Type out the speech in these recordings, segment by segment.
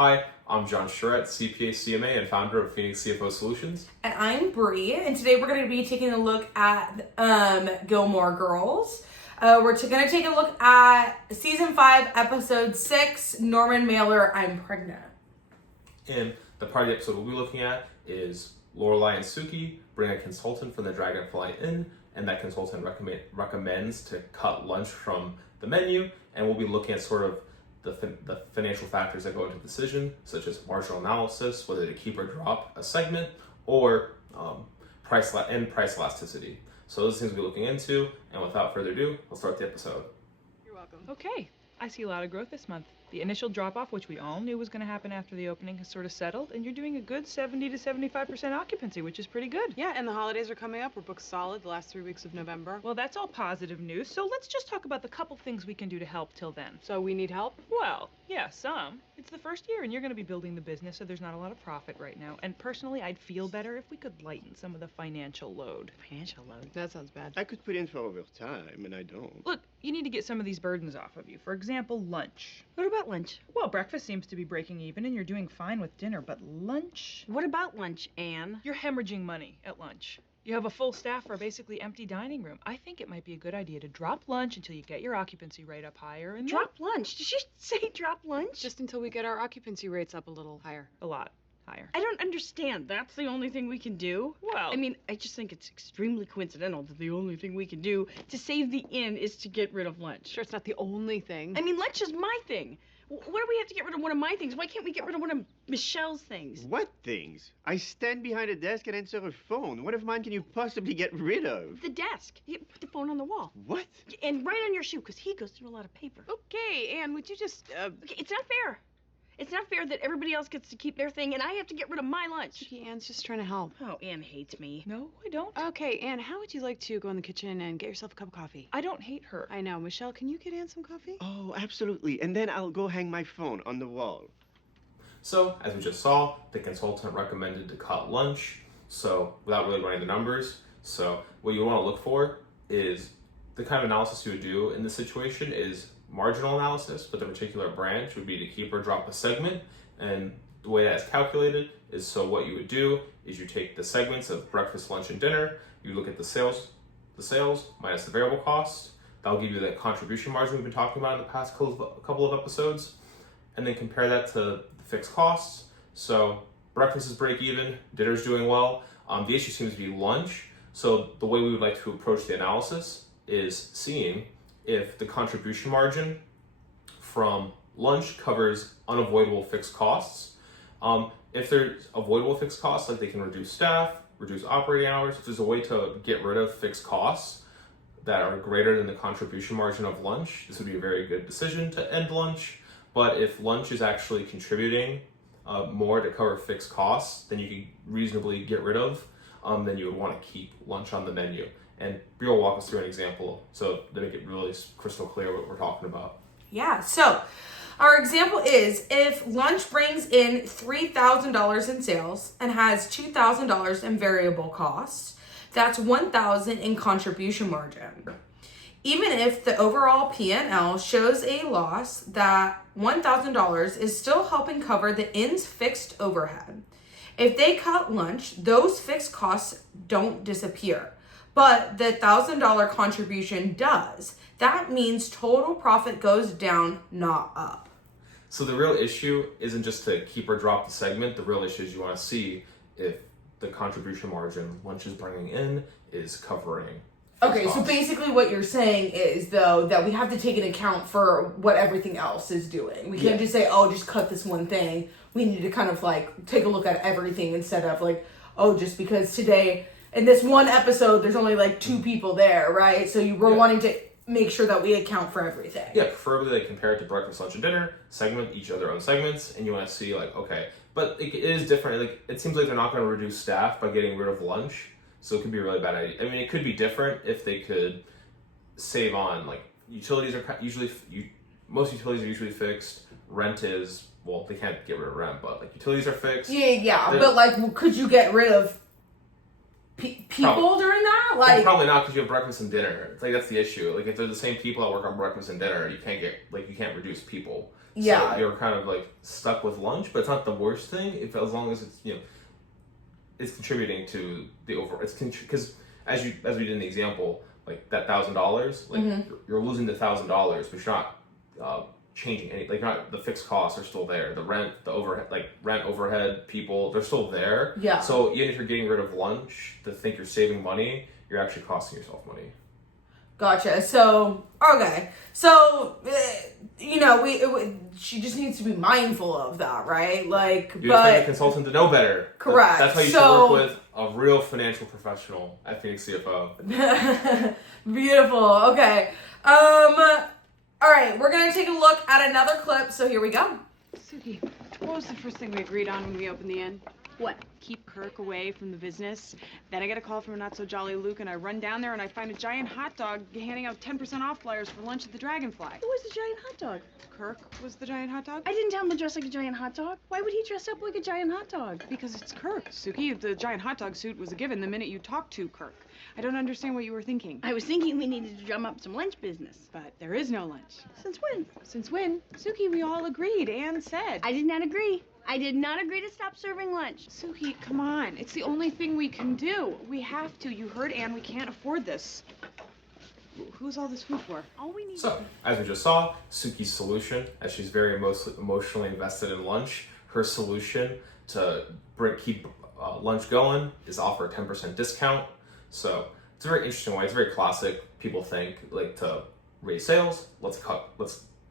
Hi, I'm Charette, CPA CMA and founder of Phoenix CFO Solutions. And I'm Bree, and today we're going to be taking a look at Gilmore Girls. We're going to take a look at Season 5, Episode 6, Norman Mailer, I'm Pregnant. And the part of the episode we'll be looking at is Lorelai and Sookie bring a consultant from the Dragonfly Inn, and that consultant recommends to cut lunch from the menu, and we'll be looking at sort of the financial factors that go into the decision, such as marginal analysis, whether to keep or drop a segment, or price elasticity. So those things we'll be looking into, and without further ado, we'll start the episode. You're welcome. Okay, I see a lot of growth this month. The initial drop-off, which we all knew was going to happen after the opening, has sort of settled, and you're doing a good 70 to 75% occupancy, which is pretty good. Yeah, and the holidays are coming up. We're booked solid the last 3 weeks of November. Well, that's all positive news, so let's just talk about the couple things we can do to help till then. So we need help? Well, yeah, some. It's the first year, and you're going to be building the business, so there's not a lot of profit right now. And personally, I'd feel better if we could lighten some of the financial load. Financial load? That sounds bad. I could put in for overtime, and I don't. Look, you need to get some of these burdens off of you. For example, lunch. What about lunch? Well, breakfast seems to be breaking even, and you're doing fine with dinner, but lunch? What about lunch, Anne? You're hemorrhaging money at lunch. You have a full staff for a basically empty dining room. I think it might be a good idea to drop lunch until you get your occupancy rate up higher and Drop lunch? Did she say drop lunch? Just until we get our occupancy rates up a little higher. a lot higher. I don't understand. That's the only thing we can do? Well, I mean, I just think it's extremely coincidental that the only thing we can do to save the inn is to get rid of lunch. Sure, it's not the only thing. I mean, lunch is my thing. Why do we have to get rid of one of my things? Why can't we get rid of one of Michelle's things? What things? I stand behind a desk and answer a phone. What of mine can you possibly get rid of? The desk. You put the phone on the wall. What? And right on your shoe, because he goes through a lot of paper. Okay, Anne, would you just, Okay, it's not fair. It's not fair that everybody else gets to keep their thing and I have to get rid of my lunch. Okay, Anne's just trying to help. Oh, Anne hates me. no, I don't. Okay, Anne, how would you like to go in the kitchen and get yourself a cup of coffee? I don't hate her. I know. Michelle, can you get Anne some coffee? Oh, absolutely. And then I'll go hang my phone on the wall. So, as we just saw, the consultant recommended to cut lunch, so without really running the numbers. So what you want to look for is the kind of analysis you would do in this situation is marginal analysis, but the particular branch would be to keep or drop a segment. And the way that's calculated is, so what you would do is you take the segments of breakfast, lunch, and dinner, you look at the sales minus the variable costs. That'll give you the contribution margin we've been talking about in the past couple of episodes, and then compare that to the fixed costs. So breakfast is break even, dinner's doing well. The issue seems to be lunch. So the way we would like to approach the analysis is seeing if the contribution margin from lunch covers unavoidable fixed costs. If there's avoidable fixed costs, like they can reduce staff, reduce operating hours, if there's a way to get rid of fixed costs that are greater than the contribution margin of lunch, this would be a very good decision to end lunch. But if lunch is actually contributing more to cover fixed costs than you can reasonably get rid of, then you would want to keep lunch on the menu. And Bree will walk us through an example so to make it really crystal clear what we're talking about. Yeah, so our example is if lunch brings in $3,000 in sales and has $2,000 in variable costs, that's $1,000 in contribution margin. Even if the overall P&L shows a loss, that $1,000 is still helping cover the inn's fixed overhead. If they cut lunch, those fixed costs don't disappear, but the $1,000 contribution does. That means total profit goes down, not up. So the real issue isn't just to keep or drop the segment. The real issue is you want to see if the contribution margin lunch is bringing in is covering. Okay, so costs. basically what you're saying is, though, that we have to take into account for what everything else is doing. We can't just say, oh, just cut this one thing. We need to kind of, like, take a look at everything instead of, like, oh, just because today, in this one episode, there's only, like, 2 people there, right? So we're wanting to make sure that we account for everything. Yeah, preferably they compare it to breakfast, lunch, and dinner, segment each of their own segments, and you want to see, like, okay, but it is different. Like, it seems like they're not going to reduce staff by getting rid of lunch. So it could be a really bad idea. I mean, it could be different if they could save on, like, utilities are usually, most utilities are usually fixed. Rent is, well, they can't get rid of rent, but, like, utilities are fixed. Yeah, but, like, could you get rid of people during that? Well, Like, probably not, because you have breakfast and dinner. It's like that's the issue. Like if they're the same people that work on breakfast and dinner, you can't reduce people. yeah. So you're kind of like stuck with lunch, but it's not the worst thing as long as it's it's contributing to the overall. Because as we did in the example, like that $1,000, like you're losing the $1,000, but you're not changing any. Like not the fixed costs are still there. The rent, the overhead, overhead, people, they're still there. Yeah. So even if you're getting rid of lunch to think you're saving money, you're actually costing yourself money. Gotcha. So, okay. So, she just needs to be mindful of that, right? Like, You expect a consultant to know better. Correct. That's how you should work with a real financial professional at Phoenix CFO. Beautiful. Okay. All right. We're going to take a look at another clip. So here we go. Sookie, what was the first thing we agreed on when we opened the inn? What? Keep Kirk away from the business. Then I get a call from a not-so-jolly Luke, and I run down there and I find a giant hot dog handing out 10% off flyers for lunch at the Dragonfly. Who was the giant hot dog? Kirk was the giant hot dog? I didn't tell him to dress like a giant hot dog. Why would he dress up like a giant hot dog? Because it's Kirk, Sookie. The giant hot dog suit was a given the minute you talked to Kirk. I don't understand what you were thinking. I was thinking we needed to drum up some lunch business. But there is no lunch. Since when? Since when? Sookie, we all agreed and said. I did not agree. I did not agree to stop serving lunch. Sookie, come on. It's the only thing we can do. We have to. You heard Anne. We can't afford this. Who's all this food for? All we need. So, as we just saw, Sookie's solution, as she's very emotionally invested in lunch, her solution to keep lunch going is offer a 10% discount. So, it's a very interesting way. It's very classic. People think like to raise sales, let's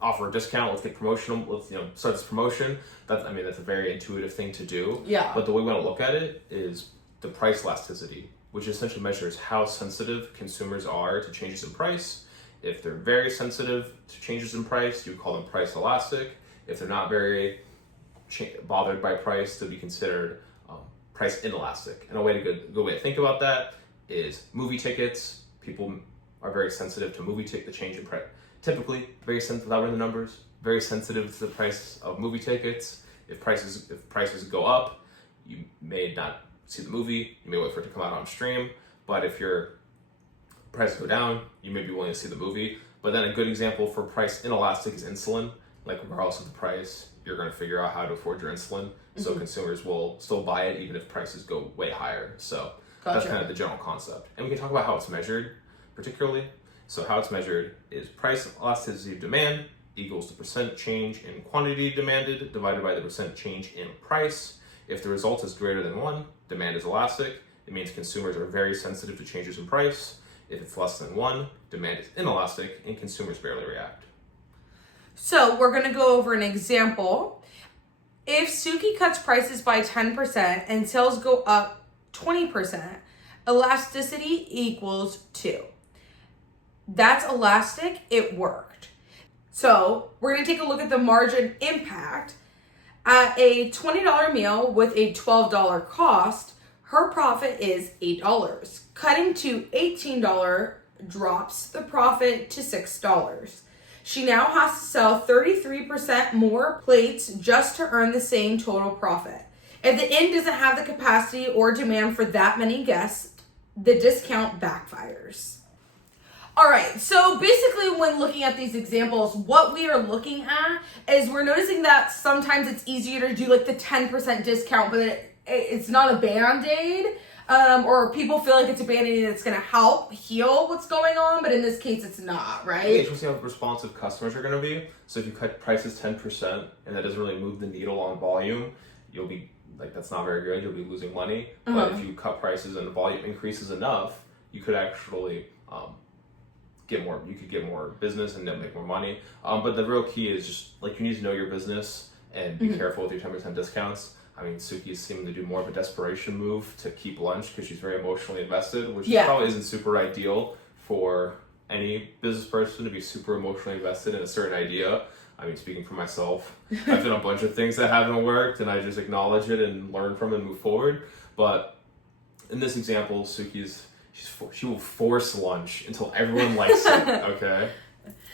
offer a discount, let's get promotional, let's start this promotion. That's a very intuitive thing to do. Yeah. But the way we want to look at it is the price elasticity, which essentially measures how sensitive consumers are to changes in price. If they're very sensitive to changes in price, you call them price elastic. If they're not very bothered by price, they'll be considered price inelastic. And a good way to think about that is movie tickets. People are very sensitive to the change in price. Typically, very sensitive, without running the numbers, very sensitive to the price of movie tickets. If prices go up, you may not see the movie. You may wait for it to come out on stream. But if your prices go down, you may be willing to see the movie. But then a good example for price inelastic is insulin. Like regardless of the price, you're going to figure out how to afford your insulin. So consumers will still buy it even if prices go way higher. So that's kind of the general concept. And we can talk about how it's measured particularly. So how it's measured is price elasticity of demand equals the percent change in quantity demanded divided by the percent change in price. If the result is greater than 1, demand is elastic. It means consumers are very sensitive to changes in price. If it's less than 1, demand is inelastic and consumers barely react. So we're going to go over an example. If Sookie cuts prices by 10% and sales go up 20%, elasticity equals 2. That's elastic. It worked. So we're going to take a look at the margin impact. At a $20 meal with a $12 cost, her profit is $8. Cutting to $18 drops the profit to $6. She now has to sell 33% more plates just to earn the same total profit. If the inn doesn't have the capacity or demand for that many guests, the discount backfires. All right, so basically when looking at these examples, what we are looking at is we're noticing that sometimes it's easier to do like the 10% discount, but it's not a Band-Aid, or people feel like it's a Band-Aid that's gonna help heal what's going on, but in this case it's not, right? It's just how responsive customers are gonna be. So if you cut prices 10% and that doesn't really move the needle on volume, you'll be like, that's not very good, you'll be losing money. But if you cut prices and the volume increases enough, you could actually get more business and then make more money. But the real key is just like you need to know your business and be careful with your 10% discounts. I mean, Sookie's seeming to do more of a desperation move to keep lunch because she's very emotionally invested, which probably isn't super ideal for any business person to be super emotionally invested in a certain idea. I mean, speaking for myself, I've done a bunch of things that haven't worked and I just acknowledge it and learn from it and move forward. But in this example, she will force lunch until everyone likes it, okay?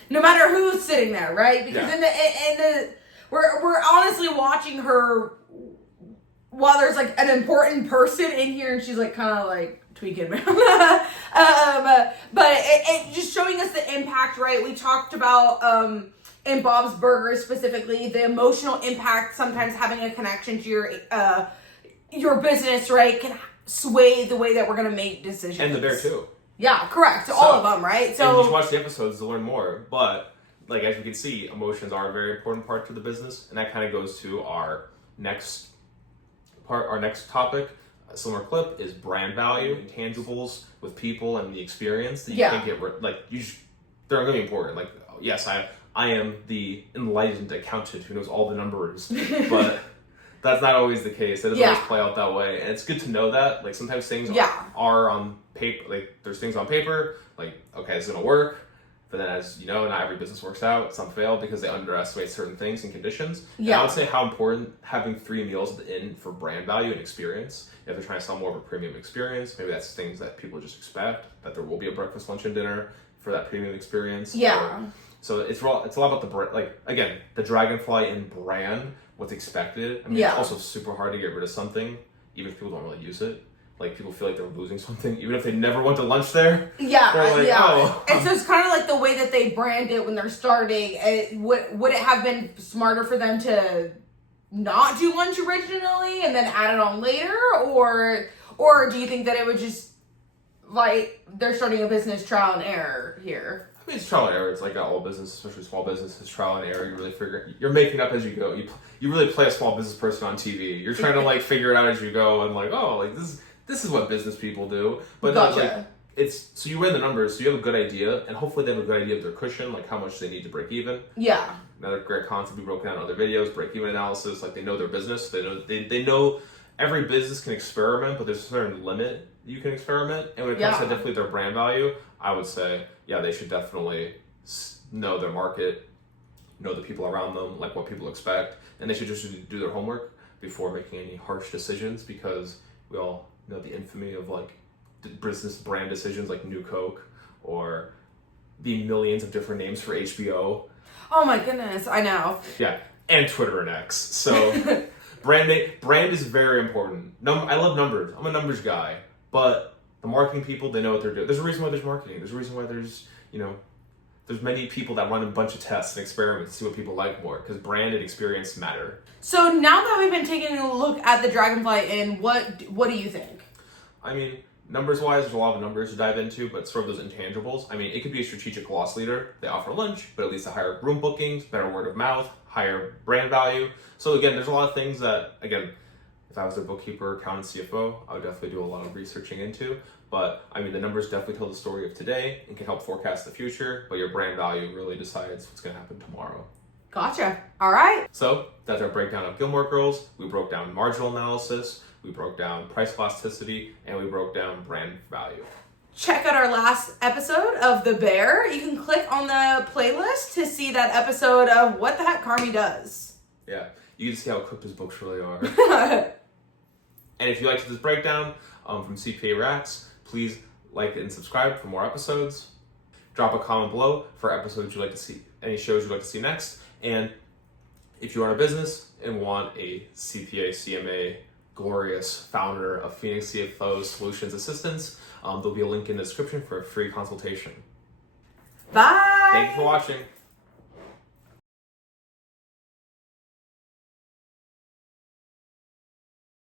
No matter who's sitting there, right? Because we're honestly watching her while there's like an important person in here and she's like kind of like tweaking, man. But it just showing us the impact, right? We talked about in Bob's Burgers specifically, the emotional impact, sometimes having a connection to your business, right, can sway the way that we're going to make decisions. And the bear too. Yeah, correct. All of them, right? So and you should watch the episodes to learn more. But like as you can see, emotions are a very important part to the business, and that kind of goes to our next part. Our next topic, a similar clip, is brand value, intangibles with people and the experience that you can't get they're going to be important. Like, yes, I am the enlightened accountant who knows all the numbers, but that's not always the case. It doesn't always play out that way, and it's good to know that. Like sometimes things are on paper. Like there's things on paper. Like okay, it's gonna work, but then as you know, not every business works out. Some fail because they underestimate certain things and conditions. And I would say how important having 3 meals at the inn for brand value and experience. If they're trying to sell more of a premium experience, maybe that's things that people just expect, that there will be a breakfast, lunch, and dinner for that premium experience. So it's a lot about the brand. Like again, the Dragonfly Inn brand, what's expected. I mean, it's also super hard to get rid of something, even if people don't really use it. Like people feel like they're losing something, even if they never went to lunch there. Oh. And so it's kind of like the way that they brand it when they're starting. Would it have been smarter for them to not do lunch originally and then add it on later, or do you think that it would just like they're starting a business trial and error here? I mean, it's trial and error. It's like all business, especially small business, is trial and error. You really you're making up as you go. You really play a small business person on TV. You're trying to like figure it out as you go, and like, oh, like this is what business people do. But not like it's so you run the numbers, so you have a good idea, and hopefully they have a good idea of their cushion, like how much they need to break even. Another great concept we broke down in other videos, break even analysis. Like they know their business. They know every business can experiment, but there's a certain limit you can experiment. And when it comes to definitely their brand value, I would say, they should definitely know their market, know the people around them, like what people expect, and they should just do their homework before making any harsh decisions, because we all know the infamy of like business brand decisions like New Coke or the millions of different names for HBO. Oh my goodness, I know. Yeah, and Twitter and X. So brand is very important. I love numbers. I'm a numbers guy, but the marketing people, they know what they're doing. There's a reason why there's marketing. There's a reason why there's many people that run a bunch of tests and experiments to see what people like more, because brand and experience matter. So now that we've been taking a look at the Dragonfly Inn, what do you think? I mean, numbers-wise, there's a lot of numbers to dive into, but sort of those intangibles. I mean, it could be a strategic loss leader. They offer lunch, but at least a higher room bookings, better word of mouth, higher brand value. So again, there's a lot of things that, again, if I was their bookkeeper, accountant, CFO, I would definitely do a lot of researching into. But I mean, the numbers definitely tell the story of today and can help forecast the future, but your brand value really decides what's going to happen tomorrow. Gotcha. All right. So that's our breakdown of Gilmore Girls. We broke down marginal analysis, we broke down price elasticity, and we broke down brand value. Check out our last episode of The Bear. You can click on the playlist to see that episode of What the Heck Carmi Does. Yeah, you can see how cooked his books really are. And if you liked this breakdown from CPA Reacts, please like and subscribe for more episodes. Drop a comment below for episodes you'd like to see, any shows you'd like to see next. And if you are a business and want a CPA, CMA, glorious founder of Phoenix CFO Solutions Assistance, there'll be a link in the description for a free consultation. Bye! Thank you for watching.